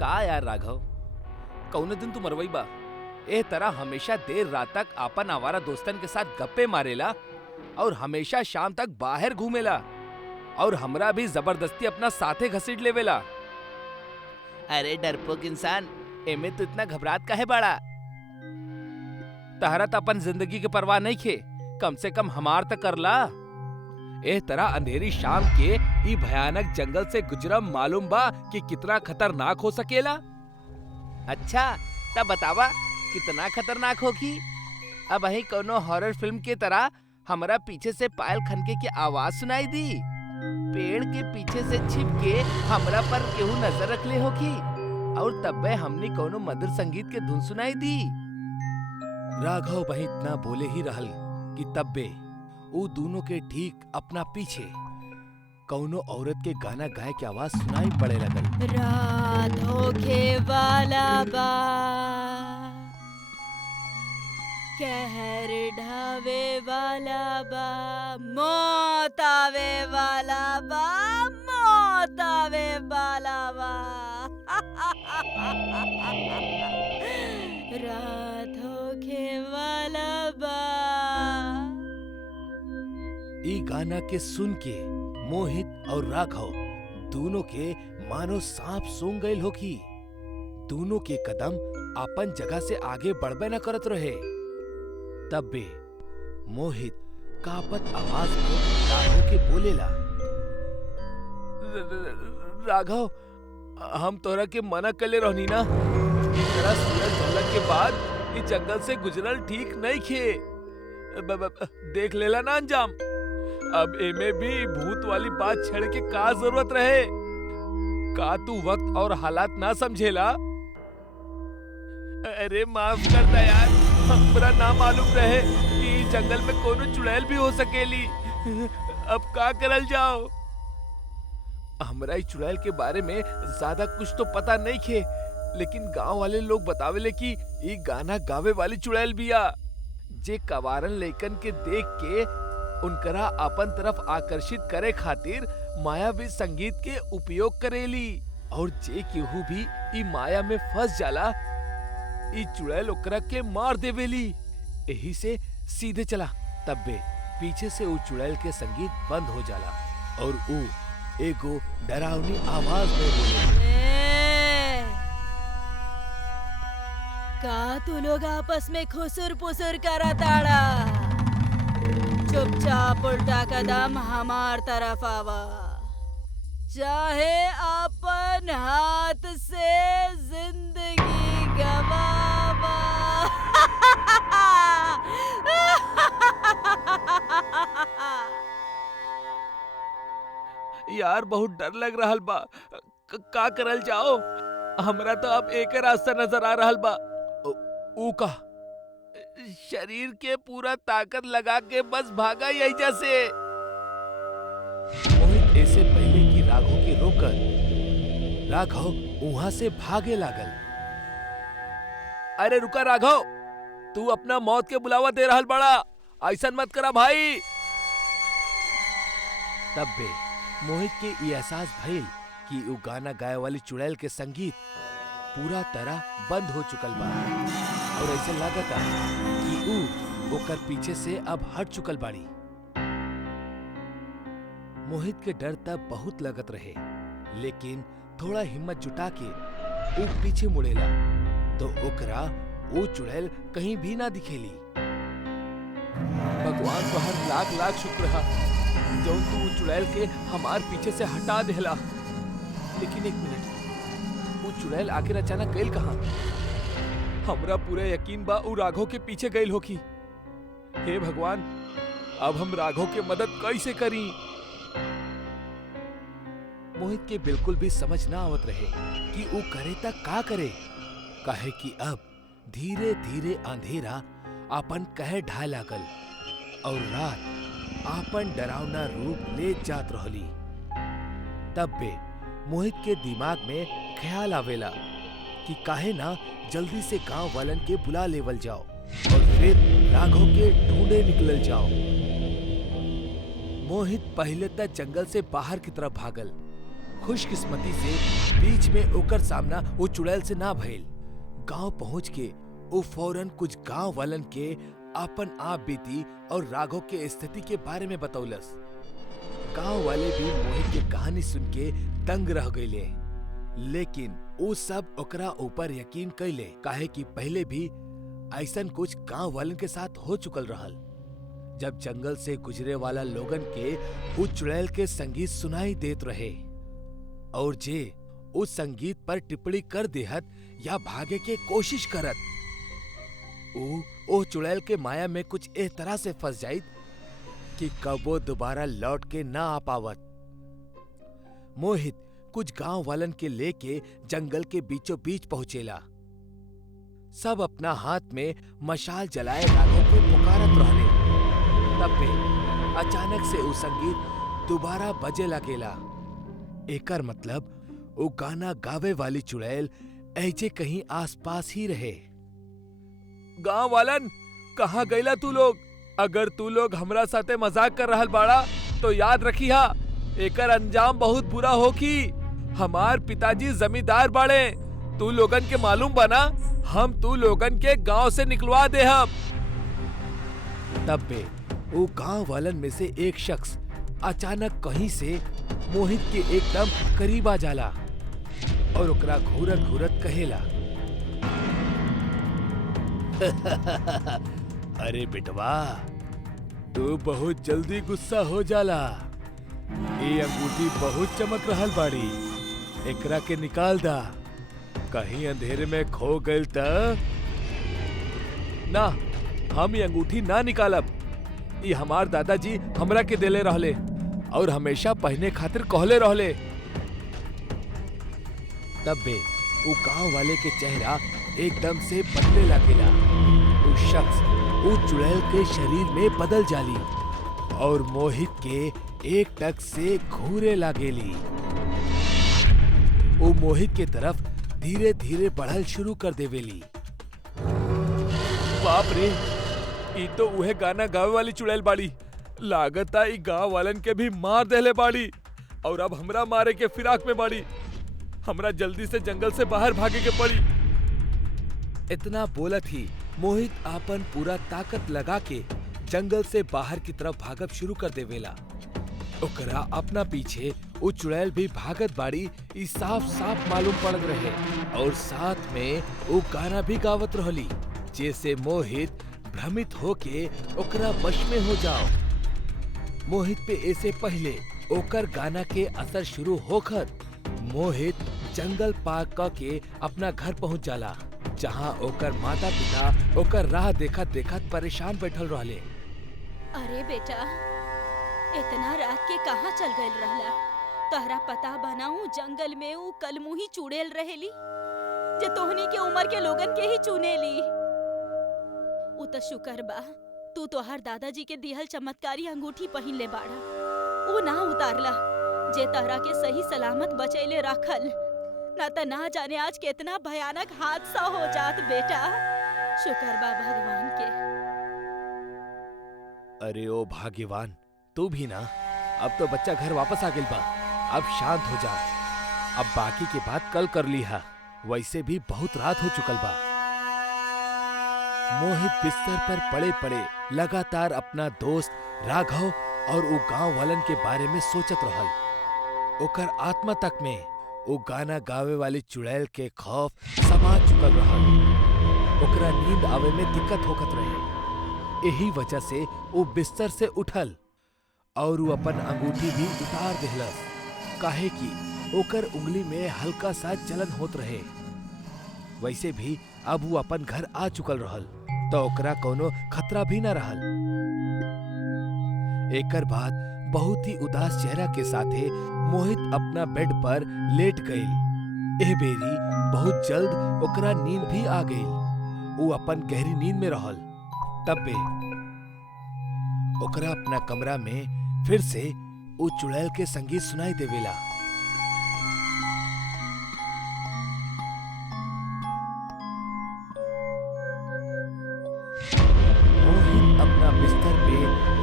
का यार राघव, कौने दिन तू मरवई बा ए तरह हमेशा देर रात तक आपन आवारा दोस्तन के साथ गप्पे मारेला और हमेशा शाम तक बाहर घूमेला और हमरा भी जबरदस्ती अपना साथे घसीट लेवेला। अरे डरपोक इंसान, एमे तो इतना घबरात काहे बाड़ा? तहरा तो अपन जिंदगी के परवाह नहीं खे, कम से कम हमार तक करला। ए तरह अंधेरी शाम के ई भयानक जंगल से गुजरम मालूम बा कि कितना खतरनाक हो सकेला? अच्छा तब बतावा कितना खतरनाक होगी? अब वही कोनो हॉरर फिल्म के तरह हमरा पीछे से पायल खनके की आवाज सुनाई दी, पेड़ के पीछे से छिप के हमरा पर केहू नजर रख ले होगी और तब्बे हमने कोनो मधुर संगीत के धुन सुनाई दी। राघव वही इतना बोले ही रहल कि तब्बे वो दोनों के ठीक अपना पीछे कौनो औरत के गाना गाए की आवाज सुनाई पड़े लगल। रात होखे वाला बा, कहर ढावे वाला बा, मौत आवे वाला बा, मौत आवे वाला बा। रात होखे वाला बा। ई गाना के सुन के मोहित और राघव दोनों के मानो सांप सूंघ गए होगी। दोनों के कदम अपन जगह से आगे बढ़बे न करत रहे। तब बे मोहित कापत आवाज में राघव के बोलेला, राघव हम तोरा के मना कले रहनी ना, तेरा सूरज ढलक के बाद इस जंगल से गुजरल ठीक नहीं खे। देख लेला ना अंजाम। अब एमे भी भूत वाली बात छेड़ के का जरूरत रहे? का तू वक्त और हालात ना समझेला? अरे माफ करता यार, हमरा ना मालूम रहे कि जंगल में कोनो चुड़ैल भी हो सकेली। अब का करल जाओ? हमरा इस चुड़ैल के बारे में ज्यादा कुछ तो पता नहीं खे, लेकिन गांव वाले लोग बतावेले कि ये गाना गावे वाली चुड़ैल बिया, जे कवारन लेकन के देख के उनकरा अपन तरफ आकर्षित करे खातिर मायावी संगीत के उपयोग करेली, और जे केहू भी ई माया में फंस जाला ई चुड़ैल ओकरा के मार देवेली। यही से सीधे चला, तब्बे पीछे से ऊ चुड़ैल के संगीत बंद हो जाला और ऊ एगो डरावनी आवाज में बोले, का तू लोग आपस में खुसुर पुसुर करा ताड़ा? चुपचाप उल्टा कदम हमार तरफ आवा, चाहे अपन हाथ से जिंदगी गवावा। यार बहुत डर लग रहल बा, का करल जाओ? हमरा तो अब एक रास्ता नजर आ रहल बा। ऊ का शरीर के पूरा ताकत लगा के बस भागा यही जैसे। मोहित ऐसे पहले कि राघव के रोकर राघव वहां से भागे लागल। अरे रुका राघव, तू अपना मौत के बुलावा दे रहल बड़ा, ऐसा मत करा भाई। तब बे मोहित के ये एहसास भइल कि ऊ गाना गाए वाली चुड़ैल के संगीत पूरा तरह बंद हो चुकल बा और ऐसे लागता कि ऊ ओकर पीछे से अब हट चुकल बाड़ी। मोहित के डर तब बहुत लगत रहे, लेकिन थोड़ा हिम्मत जुटा के ऊ पीछे मुड़ेला तो ओकरा वो चुड़ैल कहीं भी ना दिखेली। भगवान को हर लाख लाख शुक्र है जौन तू चुड़ैल के हमार पीछे से हटा देला। लेकिन एक मिनट, वो चुड़ैल आखिर अचानक गइल कहाँ? हमरा पूरा यकीन बा ऊ राघव के पीछे गइल होखी। हे भगवान, अब हम राघव के मदद कैसे करी? मोहित के बिल्कुल भी समझ ना आवत रहे कि वो करे तक का करे, काहे कि अब धीरे धीरे अंधेरा आपन कहे ढाए लागल और रात आपन डरावना रूप ले जात रहली। तब बे मोहित के दिमाग में ख्याल आवेला कि काहे ना जल्दी से गांव वालन के बुला लेवल जाओ और फिर राघव के ढूंढे निकलल जाओ। मोहित पहले तक जंगल से बाहर की तरफ भागल खुशकिस्मती से बीच में ओकर सामना वो चुड़ैल से ना भइल। गांव पहुंच के वो फौरन कुछ गांव वालन के अपन आप बीती और राघव के स्थिति के बारे में बतौलस। गांव वाले भी मोहित की कहानी सुन के दंग रह गईले, लेकिन वो सब ओकरा ऊपर यकीन कैले, काहे कि पहले भी ऐसन कुछ गांव वालन के साथ हो चुकल रहल। जब जंगल से गुजरे वाला लोगन के उस चुड़ैल के संगीत सुनाई देत रहे और जे उस संगीत पर टिप्पणी कर देहत या भागे के कोशिश करत, ओ चुड़ैल के माया में कुछ इस तरह से फंस जाइत कि कबो दोबारा लौट के ना आ पावत। मोहित कुछ गांव वालन के लेके जंगल के बीचों बीच पहुंचेला। सब अपना हाथ में मशाल जलाए राघव के पुकारत रहले। तब पे अचानक से वो संगीत दोबारा बजे लगेला। एकर मतलब वो गाना गावे वाली चुड़ैल ऐजे कहीं आसपास ही रहे। गांव वालन, कहाँ गईला तू लोग? अगर तू लोग हमरा साथे मजाक कर रहल बाड़ा तो याद रखिहा, एकर अंजाम बहुत बुरा होखी। हमार पिताजी जमींदार बाड़े, तू लोगन के मालूम बना, हम तू लोगन के गांव से निकलवा दे हम। तब पे वो गांव वालन में से एक शख्स अचानक कहीं से मोहित के एकदम करीब आ जाला और ओकरा घूरत घूरत कहेला, अरे बिटवा, तू बहुत जल्दी गुस्सा हो जाला। ये अंगूठी बहुत चमक रहल बाड़ी, एकरा के निकाल दा, कहीं अंधेरे में खो गइल त। ना, हम ये अंगूठी ना निकालब। ये हमार दादाजी हमरा के देले रहले और हमेशा पहने खातिर कहले रहले। तब बे वो गांव वाले के चेहरा एकदम से बदले लगेला। वो शख्स वो चुड़ैल के शरीर में बदल जाली और मोहित के एक टक से घूरे लागेली। वो मोहित के तरफ धीरे धीरे बढ़ल शुरू कर देवेली। बाप रे, ई तो उहे गाना गावे वाली चुड़ैल बाड़ी। लागता ई गांव वालन के भी मार देले बाड़ी और अब हमरा मारे के फिराक में बाड़ी। हमरा जल्दी से जंगल से बाहर भागे के पड़ी। इतना बोलत ही मोहित आपन पूरा ताकत लगा के जंगल से बाहर की तरफ भागब शुरू कर देवेला। ओकरा अपना पीछे वो चुड़ैल भी भागत बाड़ी, ई साफ साफ मालूम पड़त रहे और साथ में वो गाना भी गावत रहली, जैसे मोहित भ्रमित होके ओकरा वश में हो जाओ। मोहित पे ऐसे पहले ओकर गाना के असर शुरू होकर मोहित जंगल पार के अपना घर पहुंच जाला, जहां ओकर माता पिता ओकर राह देखत देखत परेशान बैठल रहले। अरे बेटा, इतना रात के कहाँ चल गइल रहला? तहरा पता बनाऊ जंगल में ऊ कलमुही चुड़ैल रहेली जे तोहनी के उम्र के लोगन के ही चुनेली। ऊ तो शुक्र बा तू तोहार दादाजी के दिहल चमत्कारी अंगूठी पहिन ले बाड़ा। ऊ ना उतारला जे तहरा के सही सलामत बचैले रखल, ना त ना जाने आज कितना भयानक हादसा हो जात बेटा। शुक्र बा भगवान के। अरे ओ भाग्यवान, तू भी ना। अब तो बच्चा घर वापस आ गइल बा, अब शांत हो जा। अब बाकी की बात कल कर ली है, वैसे भी बहुत रात हो चुकल बा। मोहित बिस्तर पर पड़े पड़े लगातार अपना दोस्त राघव और वो गांव वालन के बारे में सोचत रहल। ओकर आत्मा तक में वो गाना गावे वाली चुड़ैल के खौफ समा चुकल रहल। ओकरा नींद आवे में दिक्कत होकत रहे। यही वजह से वो बिस्तर से उठल और वो अपन अंगूठी भी उतार देहलस, काहे कि ओकर उंगली में हल्का सा जलन होत रहे। वैसे भी अब वो अपन घर आ चुकल रहल, तो ओकरा कोनो खतरा भी न रहल। एकर बाद बहुत ही उदास चेहरा के साथे मोहित अपना बेड पर लेट गईल। एह बेरी बहुत जल्द ओकरा नींद भी आ गईल। वो अपन गहरी नींद में रहल। तब बे ओकरा अपना कमरा में फिर से वो चुड़ैल के संगीत सुनाई देवेला। मोहित अपना बिस्तर पे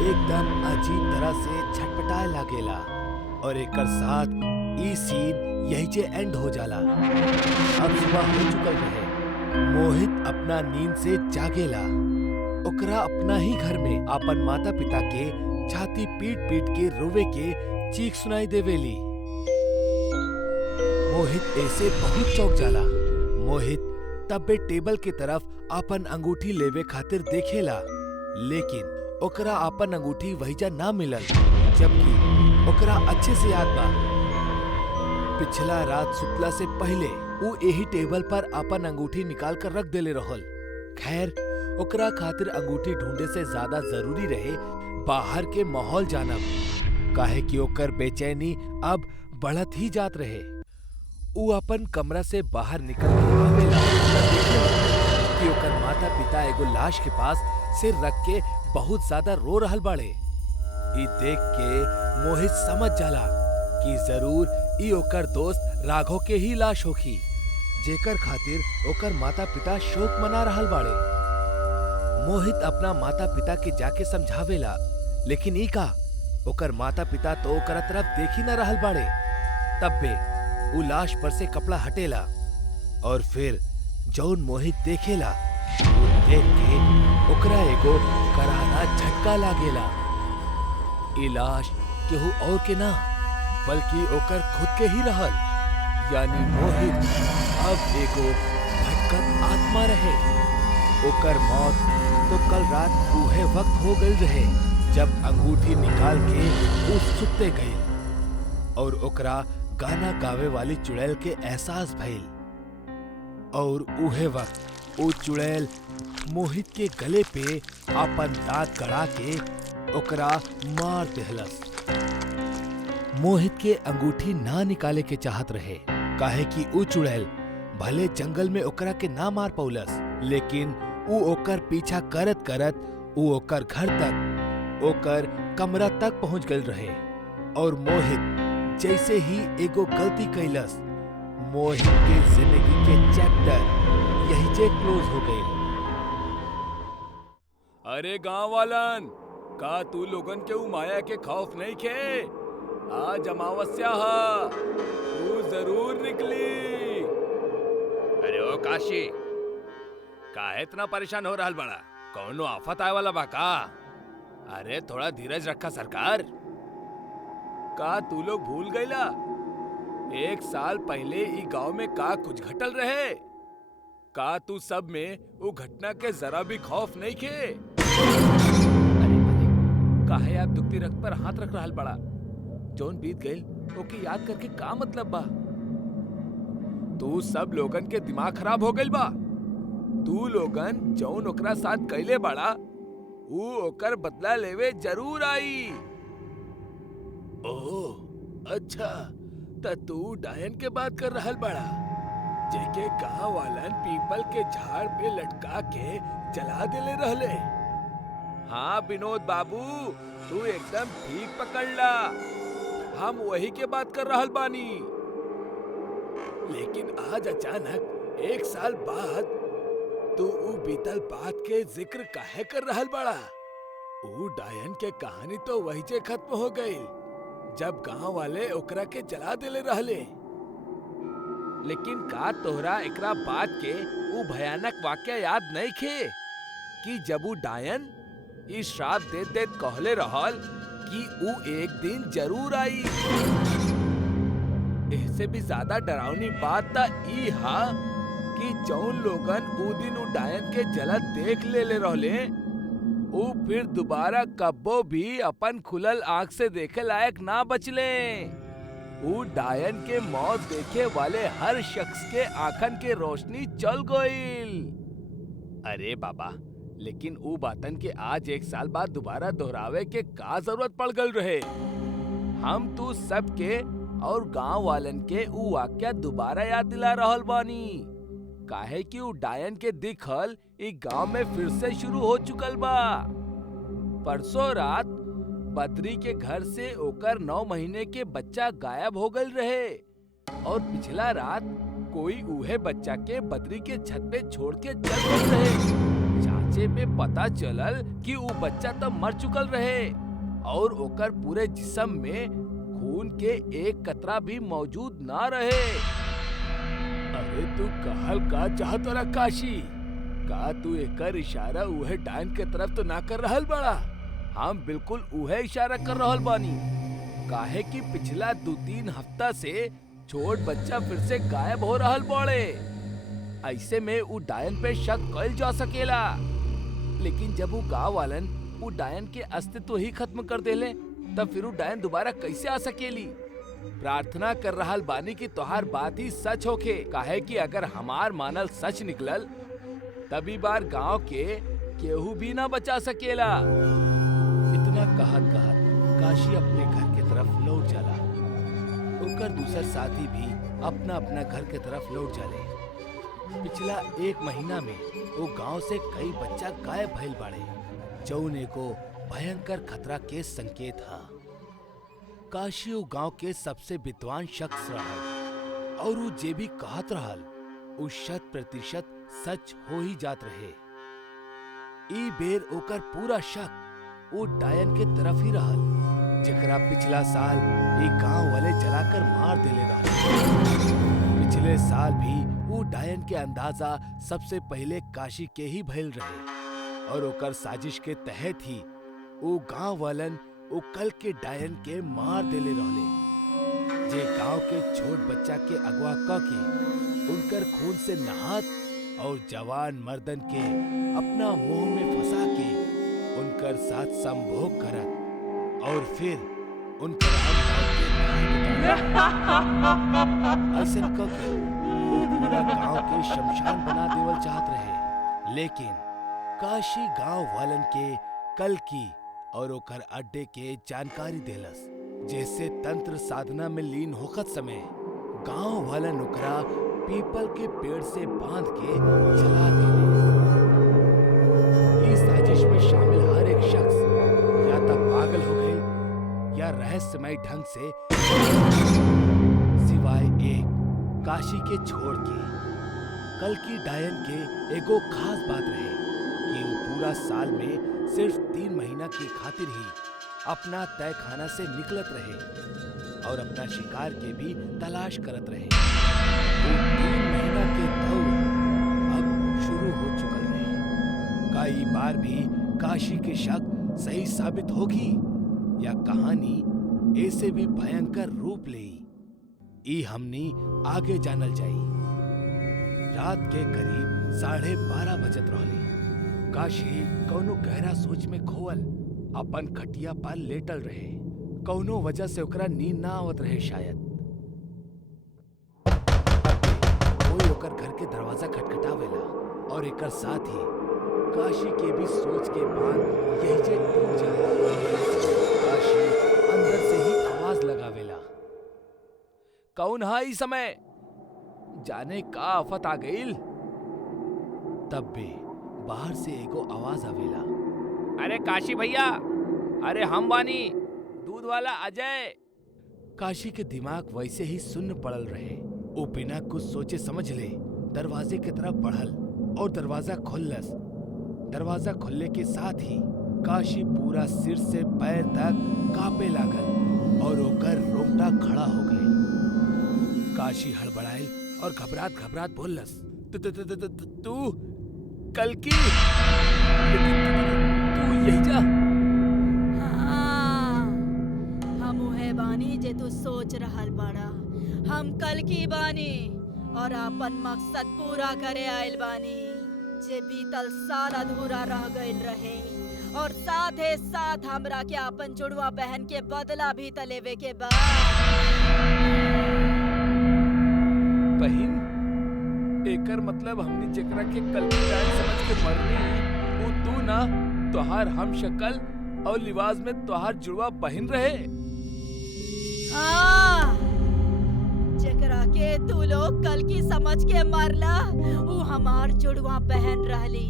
एकदम अजीब तरह से छटपटाए लागेला और एकर साथ ई सीन यही जे एंड हो जाला। अब सुबह हो चुकल रहे। मोहित अपना नींद से जागेला। ओकरा अपना ही घर में अपन माता पिता के छाती पीट पीट के रोवे के चीख सुनाई देवेली। मोहित ऐसे बहुत चौंक जाला। मोहित तब्बे टेबल के तरफ अपन अंगूठी लेवे खातिर देखेला, लेकिन ओकरा अपन अंगूठी वहीजा ना मिलल, जबकि ओकरा अच्छे से याद बा पिछला रात सुतला से पहले वो यही टेबल पर अपन अंगूठी निकाल कर रख देले रहल। खैर, ओकरा खातिर अंगूठी ढूंढे से ज्यादा जरूरी रहे बाहर के माहौल जानब, काहे कि ओकर बेचैनी अब बढ़त ही जात रहे। वो अपन कमरा से बाहर निकल के आवेला कि ओकर माता पिता एगो लाश के पास सिर रख के बहुत ज्यादा रो रहल बाड़े। ई देख के मोहित समझ जाला कि जरूर ई ओकर दोस्त राघव के ही लाश होखी, जेकर खातिर ओकर माता पिता शोक मना रहल बाड़े। मोहित अपना माता पिता के जाके समझावेला, लेकिन ई का ओकर माता पिता तो ओकरा तरफ देख ही न रहल बाड़े। तब्बे उ लाश पर से कपड़ा हटेला और फिर जौन मोहित देखेला वो देख के ओकरा एगो करारा झटका लागेला। ई लाश केहू और के ना बल्कि ओकर खुद के ही रहल, यानी मोहित अब एगो भटकत आत्मा रहे। ओकर मौत तो कल रात उहे वक्त हो गई रहे जब अंगूठी निकाल के वो सुते गई और ओकरा गाना गावे वाली चुड़ैल के एहसास भइल। और उहे वक्त वो चुड़ैल मोहित के गले पे अपन दांत गड़ा के ओकरा मार देहलस। मोहित के अंगूठी ना निकाले के चाहत रहे, काहे कि उ चुड़ैल भले जंगल में ओकरा के ना मार पौलस, लेकिन उ ओकर पीछा करत करत उ ओकर घर तक, ओकर कमरा तक पहुंच गल रहे। और मोहित जैसे ही एगो गलती कैलस, मोहित के जिंदगी के चैप्टर यही जे क्लोज हो गए। अरे गांव वालन, का तू लोगन के ऊ माया के खौफ नहीं खे? आज अमावस्या हा, तू जरूर निकली। अरे ओ काशी, काहे इतना परेशान हो रहल बड़ा? कौनो आफत आए वाला बा का? अरे थोड़ा धीरज रखा सरकार। का तू लोग भूल गईला 1 साल पहले ई गांव में का कुछ घटल रहे? का तू सब में वो घटना के जरा भी खौफ नहीं खे? अरे मालिक, काहे आप दुखती रक्त पर हाथ रख रहल बड़ा? जौन बीत गईल ओके याद करके का मतलब बा? तू सब लोगन के दिमाग खराब हो गईल बा। तू लोगन जौन ओकरा साथ कैले बड़ा ऊ ओकर बदला लेवे जरूर आई। ओह अच्छा, त तू डायन के बात कर रहल बड़ा, जेके गांव वालन पीपल के झाड़ पे लटका के जला देले रहले। हाँ विनोद बाबू, तू एकदम ठीक पकड़ला, हम वही के बात कर रहल बानी। लेकिन आज अचानक 1 साल बाद तू ऊ बीतल बात के जिक्र काहे कर रहल बड़ा? ऊ डायन के कहानी तो वही जे खत्म हो गई जब गांव वाले ओकरा के जला देले रहले। लेकिन का तोहरा एकरा बात के ऊ भयानक वाक्य याद नहीं खे कि जब ऊ डायन ई श्राप देत देत कहले रहल कि ऊ एक दिन जरूर आई। इससे भी ज्यादा डरावनी बात त ई हा कि जौन लोगन ऊ दिन ऊ डायन के जलत देख लेले रहले ऊ फिर दोबारा कब्बो भी अपन खुलल आंख से देखे लायक ना बचले। ऊ डायन के मौत देखे वाले हर शख्स के आंखन के रोशनी चल गईल। अरे बाबा, लेकिन ऊ बातन के आज 1 साल बाद दोबारा दोहरावे के का जरूरत पड़ गल रहे? हम तू सबके और गांव वालन के ऊ वाक्या दोबारा याद दिला रहल बानी, काहे कि ऊ डायन के दिखल ई गांव में फिर से शुरू हो चुकल बा। परसों रात बद्री के घर से ओकर 9 महीने के बच्चा गायब हो गल रहे और पिछला रात कोई उहे बच्चा के बद्री के छत पे छोड़ के चल गए रहे। जांचे में पता चलल कि ऊ बच्चा तो मर चुकल रहे और ओकर पूरे जिस्म में खून के एक कतरा भी मौजूद ना रहे। अरे तू कहल का चाहत रहा काशी? का तू एकर इशारा उहे डायन के तरफ तो ना कर रहल बड़ा? हम बिल्कुल उहे इशारा कर रहल बानी। काहे कि पिछला 2-3 हफ्ता से छोट बच्चा फिर से गायब हो रहल बाड़े। ऐसे में उ डायन पे शक कइल जा सकेला। लेकिन जब उ गाँव वालन उ डायन के अस्तित्व ही खत्म कर देले, तब फिर उ डायन दोबारा कैसे आ सकेली? प्रार्थना कर रहल बानी कि तोहार बात ही सच होखे। काहे कि अगर हमार मानल सच निकलल, तभी बार गांव के केहू भी ना बचा सकेला। इतना कहत कहत काशी अपने घर के तरफ लौट जाला। ओकर दूसर साथी भी अपना अपना घर के तरफ लौट जाले। पिछला 1 महीना में वो गांव से कई बच्चा गायब भइल बाड़े, जौन एगो भयंकर खतरा के संकेत था। काशी वो गांव के सबसे विद्वान शख्स रहल और वो जे भी कहत रहल उ 100% सच हो ही जात रहे। ई बेर ओकर पूरा शक वो डायन के तरफ ही रहल, जेकरा पिछला साल ई गांव वाले जलाकर मार देले रहल। पिछले साल भी वो डायन के अंदाजा सबसे पहले काशी के ही भइल रहे और ओकर साजिश के तहत ही वो गांव वालन वो कल के डायन के मार देले रहले, जे गांव के छोट बच्चा के अगवा क के उनकर खून से नहात और जवान मर्दन के अपना मुंह में फंसा के उनकर साथ संभोग करत और फिर उनकर ऐसन क के वो पूरा गांव के शमशान बना देवल चाहत रहे। लेकिन काशी गांव वालन के कल की और ओकर अड्डे के जानकारी देलस, जैसे तंत्र साधना में लीन होखत समय गांव वालन ओकरा पीपल के पेड़ से बांध के जला देले। इस साजिश में शामिल हर एक शख्स या तो पागल हो गए या रहस्यमय ढंग से, सिवाय एक काशी के छोड़ के। कल की डायन के एगो खास बात रहे कि वो पूरा साल में सिर्फ 3 महीना की खातिर ही अपना तय खाना से निकलत रहे और अपना शिकार के भी तलाश करत रहे। वो 3 महीना के दौर अब शुरू हो चुकल रहे। कई बार भी काशी के शक सही साबित होगी या कहानी ऐसे भी भयंकर रूप ले, ई हमनी आगे जानल जाई। रात के करीब 12:30 बजत रहले। काशी कौनो गहरा सोच में खोवल अपन खटिया पर लेटल रहे। कौनो वजह से ओकरा नींद ना आवत रहे शायद। कोई ओकर घर के दरवाजा खटखटावेला और एकर साथ ही काशी के भी सोच के बांध यही जे टूट जाला। काशी अंदर से ही आवाज लगावेला, कौन है इस समय? जाने का आफत आ गईल। तब भी बाहर से एगो आवाज आवेला, अरे काशी भैया, अरे हम बानी, दूध वाला अजय। काशी के दिमाग वैसे ही सुन्न पड़ल रहे। वो बिना कुछ सोचे समझ ले दरवाजे की तरफ बढ़ल और दरवाजा खोलस। दरवाजा खुलने के साथ ही काशी पूरा सिर से पैर तक कांपे लागल और ओकर रोंगटा खड़ा हो गए। काशी हड़बड़ाइल और घबरात घबरात बोलस, तू कल की तू यही जा? हाँ, हम उहे बानी जे तू सोच रहल बाड़ा। हम कल की बानी और अपन मकसद पूरा करे आइल बानी, जे बीतल साल अधूरा रह गइल रहे और साथे साथ हमरा के अपन जुड़वा बहन के बदला भी तलेवे के बाद। बहिन, एकर मतलब हमने जेकरा के कल की डायन समझ के मरनी, वो तू ना, तोहार हम शक्ल और लिबास में तोहार जुड़वा बहन रहे। हाँ, जेकरा के तू लोग कल की समझ के मारला, वो हमार जुड़वा बहन रहली।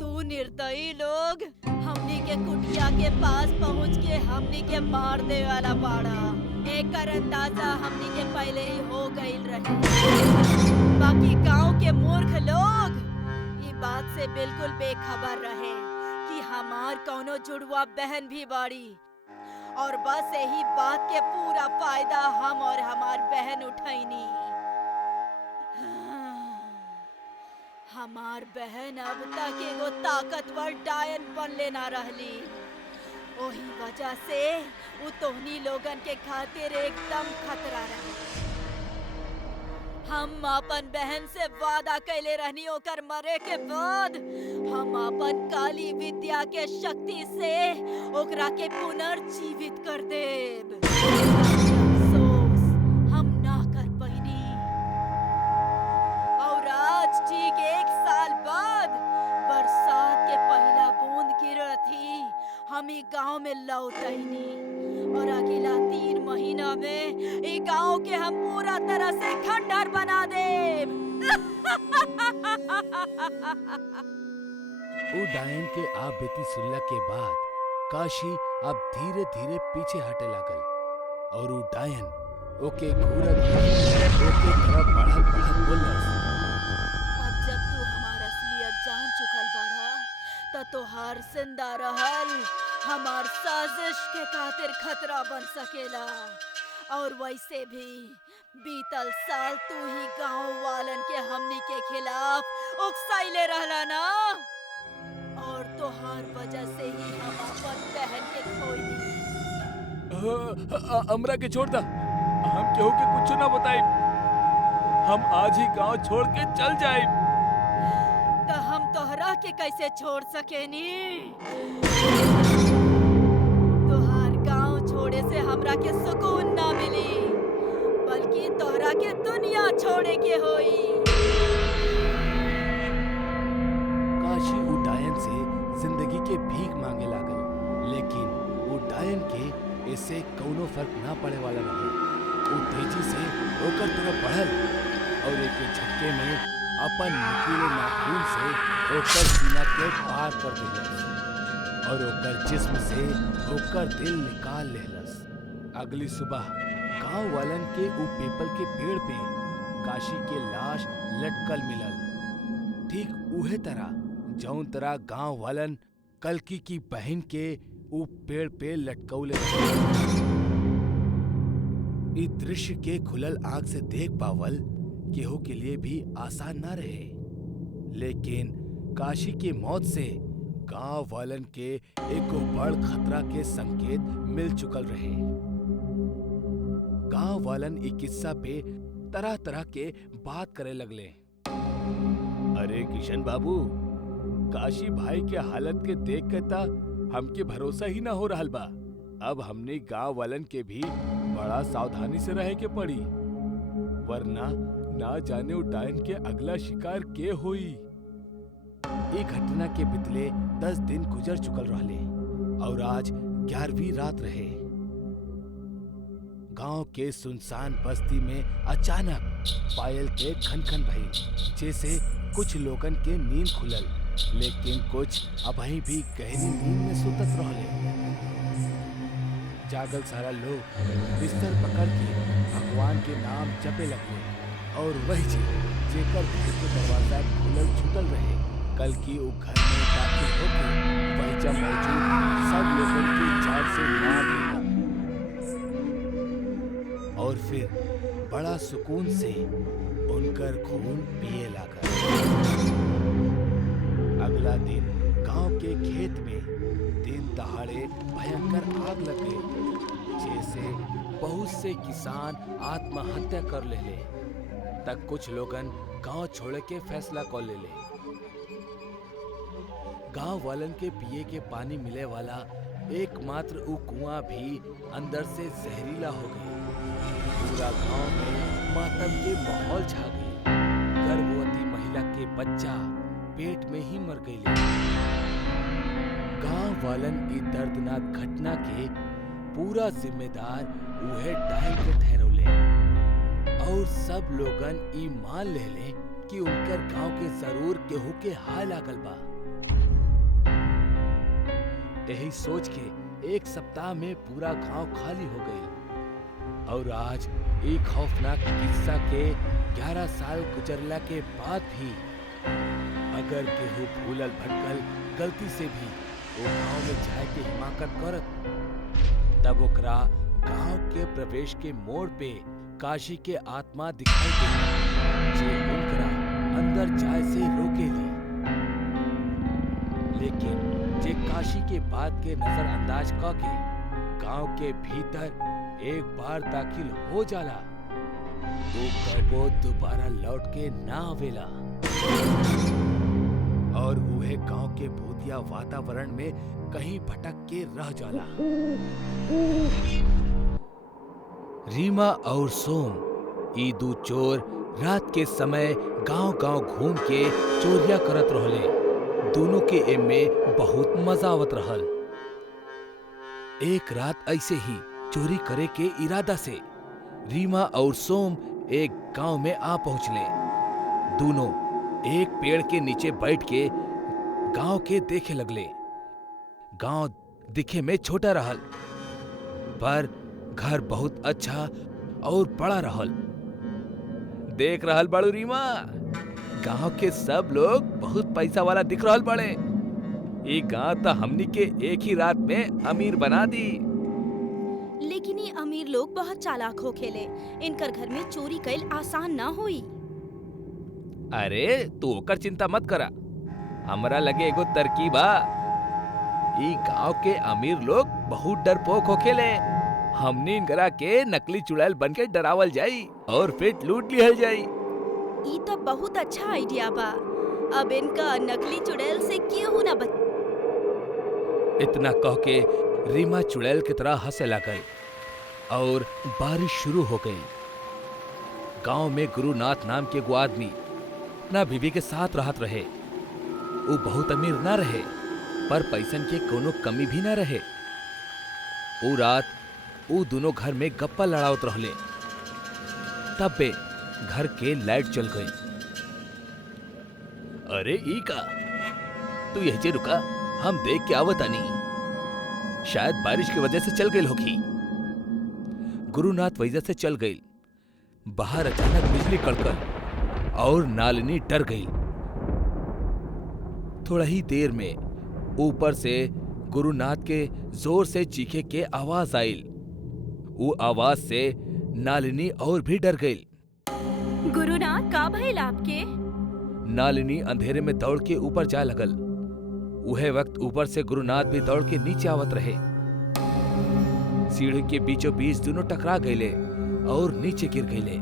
तू निर्दयी लोग हमनी के कुटिया के पास पहुँच के हमनी के मार दे वाला बाड़ा। एकर अंदाजा हमनी के पहले ही हो गईल रहे। बाकी गांव के मूर्ख लोग ये बात से बिल्कुल बेखबर रहे कि हमार कौनो जुड़वा बहन भी बाड़ी और बस यही बात के पूरा फायदा हम और हमार बहन उठैनी। हमार बहन अब तक एगो ताकतवर डायन बनले ना रहली। ओही वजह से उ तोहनी लोगन के खातिर एकदम खतरा रहे। हम अपन बहन से वादा कैले रहनी ओकर मरे के बाद हम अपन काली विद्या के शक्ति से ओकरा के पुनर्जीवित कर देब। अफसोस हम ना कर पैनी और आज ठीक 1 साल बाद बरसात के पहला बूंद गिरत ही हम ही गांव में लौट आईनी और अगला 3 महीना में ये गांव के हम पूरा तरह से खंडहर बना देब। वो डायन के आप बेटी सुनला के बाद काशी अब धीरे धीरे पीछे हटे लागल और वो डायन ओके घूरत ओके तरफ बढ़त बोलस। अब जब तू हमार असलियत जान चुकल बाड़ा त तोहार जिंदा रहल हमार साजिश के खातिर खतरा बन सकेला। और वैसे भी बीतल साल तू ही गांव वालन के हमनी के खिलाफ उकसाइले रहला ना, और तोहार वजह से ही हम अपन बहन के खोई। हमरा के छोड़ दा, हम केहू के कुछ ना बताई। हम आज ही गांव छोड़ के चल जाए। तो हम तोहरा के कैसे छोड़ सकेनी? तोहार गांव छोड़े से हमरा के सुकून ना मिली, बल्कि तोहरा के दुनिया छोड़े के होई। काशी वो डायन से जिंदगी के भीख मांगे लागल, लेकिन वो डायन के इससे कौनो फर्क ना पड़े वाला रहे। वो तेजी से ओकर तरफ बढ़ल और एक झटके में अपन नुकीले नाखून से ओकर सीना के पार कर देलस और ओकर जिस्म से ओकर दिल निकाल लेलस। अगली सुबह गांव वालन के उ पीपल के पेड़ पे काशी के लाश लटकल मिलल, ठीक उहे तरह जौन तरह गांव वालन कल्कि की बहन के उ पेड़ पे लटकौले। इस दृश्य के खुलल आंख से देख पावल केहू के लिए भी आसान ना रहे, लेकिन काशी के मौत से गांव वालन के एक बड़ खतरा के संकेत मिल चुकल रहे। गांव वालन एक किस्सा पे तरह तरह के बात करे लगले। अरे किशन बाबू, काशी भाई के हालत के देख के ता हमके भरोसा ही ना हो रहल बा। अब हमने गांव वालन के भी बड़ा सावधानी से रहे के पड़ी, वरना ना जाने वो डायन के अगला शिकार के होई। एक घटना के बितले 10 दिन गुजर चुकल रहले और आज 11वीं रात रहे। गांव के सुनसान बस्ती में अचानक पायल के खनखन भइल, जैसे कुछ लोगन के नींद खुलल, लेकिन कुछ अभी भी गहरी नींद में सुतत रहले। जागल सारा लोग बिस्तर पकड़ के भगवान के नाम जपे लगले और वही जेकर घर के दरवाजा खुलल छूटल रहे, कल की वो घर में दाखिल होकर वही जब मौजूद सब लोगों की जान से मार दिया और फिर बड़ा सुकून से उनकर खून पिए लगा। अगला दिन गांव के खेत में दिन दहाड़े भयंकर आग लग गई, जैसे बहुत से किसान आत्महत्या कर ले। तक कुछ लोगन गांव छोड़े के फैसला कर ले। गांव वालन के पिए के पानी मिले वाला एकमात्र वो कुआं भी अंदर से जहरीला हो गई। पूरा गांव में मातम के माहौल छा गई। गर्भवती महिला के बच्चा पेट में ही मर गई। गांव वालन की दर्दनाक घटना के पूरा जिम्मेदार उहे डायन के ठहरौले और सब लोगन ई मान ले कि उनकर गांव के जरूर केहू के हाल लागल बा। यही सोच के एक सप्ताह में पूरा गांव खाली हो गई और आज एक खौफनाक किस्सा के 11 साल गुजरला के बाद भी अगर केहू भूलल भटकल गलती से भी वो गांव में जाए के हिमाकत करत तब ओकरा गांव के प्रवेश के मोड़ पे काशी के आत्मा दिखाई दे जे उनकरा अंदर जाए से रोकेली। लेकिन जे काशी के बात के नजरअंदाज क के गांव के भीतर एक बार दाखिल हो जाला, वो कबो दोबारा लौट के ना आवेला और उहे गांव के भूतिया वातावरण में कहीं भटक के रह जाला। रीमा और सोम ई दू चोर रात के समय गांव-गांव घूम के चोरिया करत रहले। दोनों के एमे बहुत मजा आवत रहल। एक रात ऐसे ही चोरी करे के इरादा से रीमा और सोम एक गांव में आ पहुंचले। दोनों एक पेड़ के नीचे बैठ के गांव के देखे लगले। गांव दिखे में छोटा रहल, पर घर बहुत अच्छा और बड़ा रहल। देख रहल बड़ू रीमा, गांव के सब लोग बहुत पैसा वाला दिख रहल बड़े। ये गांव तो हमनी के एक ही रात में अमीर बना दी। लेकिन ये अमीर लोग बहुत चालाक हो खेले, इनकर घर में चोरी कैल आसान ना हुई। अरे तू ओकर चिंता मत करा, हमरा लगे एगो तरकीब बा। ई गांव के अमीर लोग बहुत डरपोक हो खेले। हमनी इनकरा के नकली चुड़ैल बन के डरावल जाई और फिर लूट लिहल जाई। ई तो बहुत अच्छा आइडिया बा। अब इनका नकली चुड़ैल से क्यों ना बच। इतना कह के रीमा चुड़ैल की तरह हंसे लगल और बारिश शुरू हो गई। गांव में गुरुनाथ नाम के एगो आदमी अपना बीवी के साथ रहत रहे। वो बहुत अमीर ना रहे, पर पैसन के कोनो कमी भी ना रहे। वो रात वो दोनों घर में गप्पा लड़ावत रहले। तब बे घर के लाइट चल गई। अरे ई का, तू यही रुका, हम देख के आवतानी। शायद बारिश की वजह से चल गई होगी। गुरुनाथ वजह से चल गई। बाहर अचानक बिजली कड़कल और नालिनी डर गई। थोड़ा ही देर में ऊपर से गुरुनाथ के जोर से चीखे के आवाज आई। वो आवाज से नालिनी और भी डर गई। गुरुनाथ का भइल आपके? नालिनी अंधेरे में दौड़ के ऊपर जा लगल। उहे वक्त ऊपर से गुरुनाथ भी दौड़ के नीचे आवत रहे। सीढ़ी के बीचों बीच दोनों टकरा गए और नीचे गिर गए।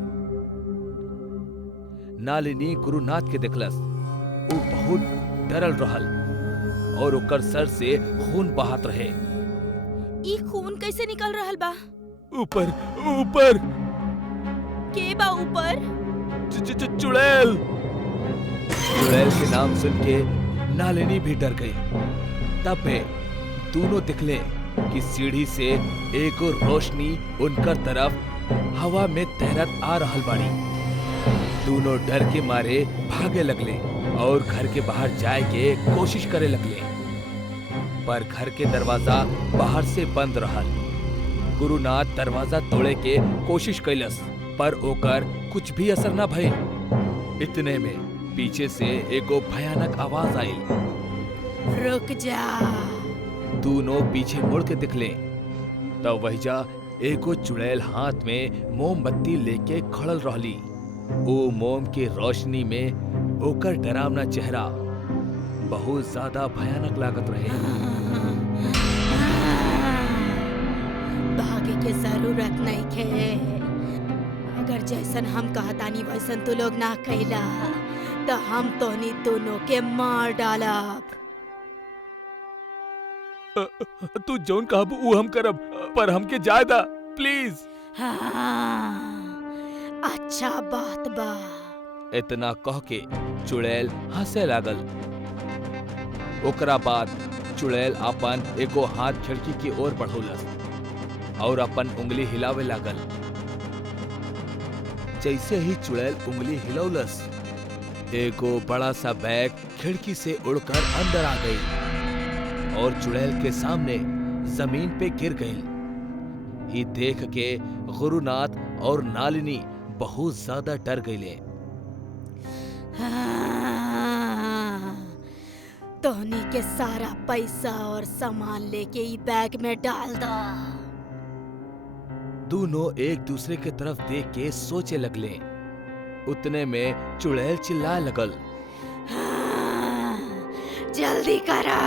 नालिनी गुरुनाथ के देखलस। वो बहुत डरल रहल और ओकर सर से खून बहात रहे। ई खून कैसे निकल रहल बा? ऊपर ऊपर के बा ऊपर? चुड़ैल। चुड़ैल के नाम सुन के नालिनी भी डर गई। तब वे दोनों दिखले कि सीढ़ी से एक रोशनी उनकर तरफ हवा में तैरत आ रहल बाड़ी। दोनों डर के मारे भागे लगले और घर के बाहर जाए के कोशिश करे लगले, पर घर के दरवाजा बाहर से बंद रहल। गुरुनाथ दरवाजा तोड़े के कोशिश कैलस, पर ओकर कुछ भी असर न भइल। इतने में पीछे से एगो भयानक आवाज आई। रुक जा। दोनों पीछे मुड़ के दिखले तब वहीजा एगो चुड़ैल हाथ में मोमबत्ती लेके खड़ल रहली। ओ मोम के रोशनी में ओकर डरावना चेहरा बहुत ज्यादा भयानक लागत रहे। भागे के जरूरत नहीं खे। अगर जैसन हम कहतानी वैसन तू लोग ना कैला तो हम तोहनी दोनों के मार डालब। तू जौन कहबू ऊ हम करब, पर हमके जायदा प्लीज। हाँ, अच्छा बात बा। इतना कह के चुड़ैल हंसे लागल। ओकरा बाद चुड़ैल अपन एगो हाथ खिड़की की ओर बढ़ौलस और अपन उंगली हिलावे लागल। जैसे ही चुड़ैल उंगली हिलौलस, एगो बड़ा सा बैग खिड़की से उड़कर अंदर आ गई और चुड़ैल के सामने जमीन पे गिर गई। ये देख के गुरुनाथ और नालिनी बहुत ज्यादा डर गईले। तोहनी के सारा पैसा और सामान लेके ई बैग में डाल दो। दोनों एक दूसरे के तरफ देख के सोचे लगले। उतने में चुड़ैल चिल्लाए लगल। जल्दी करा,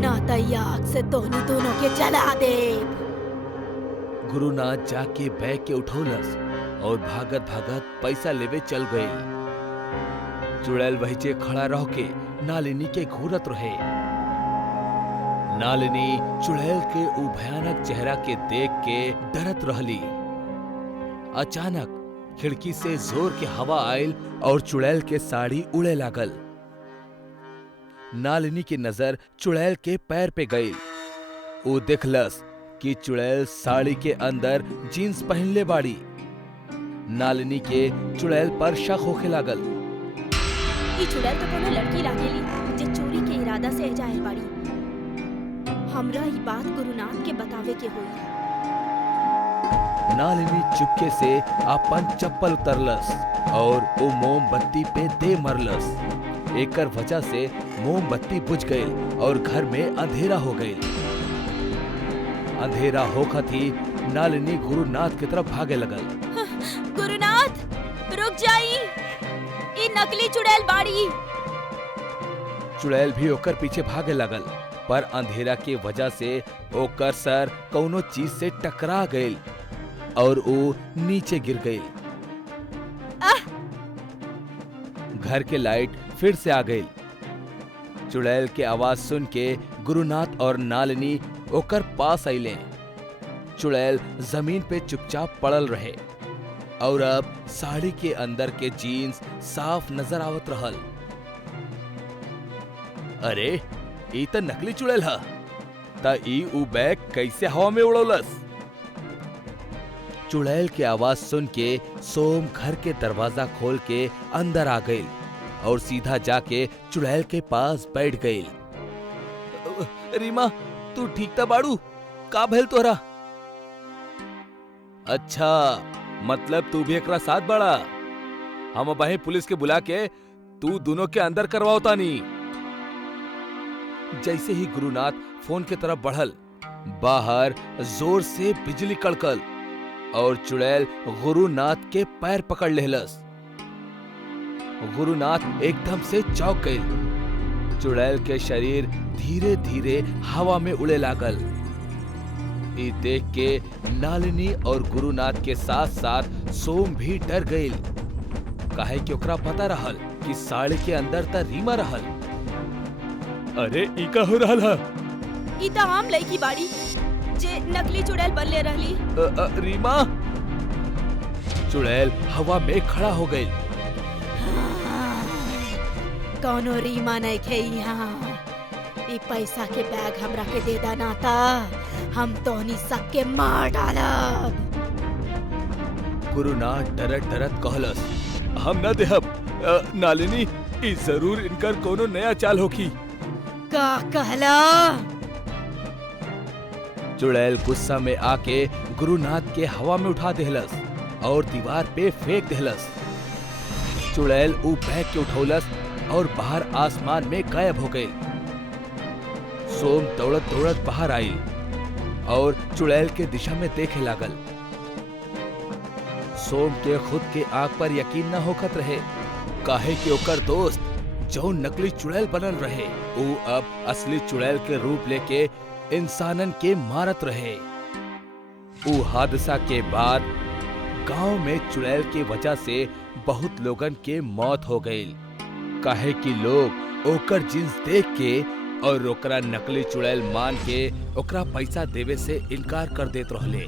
ना तो ये आग से तोहनी दोनों के जला दे। गुरुनाथ जाके बैग के उठौलस और भागत भागत पैसा लेवे चल गए। चुड़ैल वहीचे खड़ा रह के नालिनी के घूरत रहे। नालिनी चुड़ैल के ऊ भयानक चेहरा के देख के डरत रहली। अचानक खिड़की से जोर के हवा आयल और चुड़ैल के साड़ी उड़े लागल। नालिनी की नजर चुड़ैल के पैर पे गई। वो देखलस कि चुड़ैल साड़ी के अंदर जीन्स पहनले बाड़ी। नालिनी के चुड़ैल पर शक होखे लागल। ई चुड़ैल तो कोनो लड़की लागेली जे चोरी के इरादा से जाए बाड़ी। हमरा ई बात गुरुनाथ के बतावे के होई। नालिनी चुपके से अपन चप्पल उतरलस और वो मोमबत्ती पे दे मरलस। एकर वजह से मोमबत्ती बुझ गई और घर में अंधेरा हो गई। अंधेरा होखत ही नालिनी गुरुनाथ की तरफ भागे लगल। गुरुनाथ, रुक जाई, ई नकली चुड़ैल बाड़ी। चुड़ैल भी ओकर पीछे भागे लगल, पर अंधेरा के वजह से ओकर सर कौनो चीज से टकरा गई और वो नीचे गिर गई। घर के लाइट फिर से आ गई। चुड़ैल के आवाज सुन के गुरुनाथ और नालिनी ओकर पास आइले। चुड़ैल जमीन पे चुपचाप पड़ल रहे और अब साड़ी के अंदर के जीन्स साफ नजर आवत रहल। अरे ई त नकली चुड़ैल ह, त ई ऊ बैग कैसे हवा में उड़ौलस? चुड़ैल की आवाज सुन के सोम घर के दरवाजा खोल के अंदर आ गई और सीधा जाके चुड़ैल के पास बैठ गई। रीमा, तू ठीक था बाड़ू? का भइल तोरा? अच्छा, मतलब तू भी एकरा साथ बड़ा। हम अब पुलिस के बुला के तू दोनों के अंदर करवाओ तानी। जैसे ही गुरुनाथ फोन के तरफ बढ़ल, बाहर जोर से बिजली कड़कल और चुड़ैल गुरुनाथ के पैर पकड़ लेहलस। गुरुनाथ एकदम से चौंक गई। चुड़ैल के शरीर धीरे धीरे हवा में उड़े लागल। ई देख के नालिनी और गुरुनाथ के साथ साथ सोम भी डर गई। काहे कि ओकरा पता रहल कि साड़ी के अंदर त रीमा रहल। अरे ई का हो रहल ह? ई त आम लड़की बाड़ी जे नकली चुड़ैल बनले रहली। रीमा? चुड़ैल हवा में खड़ा हो गई। कौनो रीमा नहीं खे यहाँ। ई पैसा के बैग हमरा के दे दाना ता हम तोहनी सबके मार डालब। गुरुनाथ डरत डरत कहलस, हम न देहब। नालिनी, ई जरूर इनकर कोनो नया चाल होखी। का कहला? चुड़ैल गुस्सा में आके गुरुनाथ के हवा में उठा देहलस और दीवार पे फेंक देहलस। चुड़ैल ऊ बैग के उठौलस और बाहर आसमान में गायब हो गई। सोम दौड़त दौड़त बाहर आई और चुड़ैल के दिशा में देखे लागल। सोम के खुद के आंख पर यकीन न होखत रहे, काहे कि ओकर दोस्त जो नकली चुड़ैल बनल रहे, वो अब असली चुड़ैल के रूप लेके इंसानन के मारत रहे। वो हादसा के बाद गांव में चुड़ैल के वजह से बहुत लोगन के मौत हो गई, काहे कि लोग ओकर जींस देख के और ओकरा नकली चुड़ैल मान के ओकरा पैसा देवे से इनकार कर देत रहले।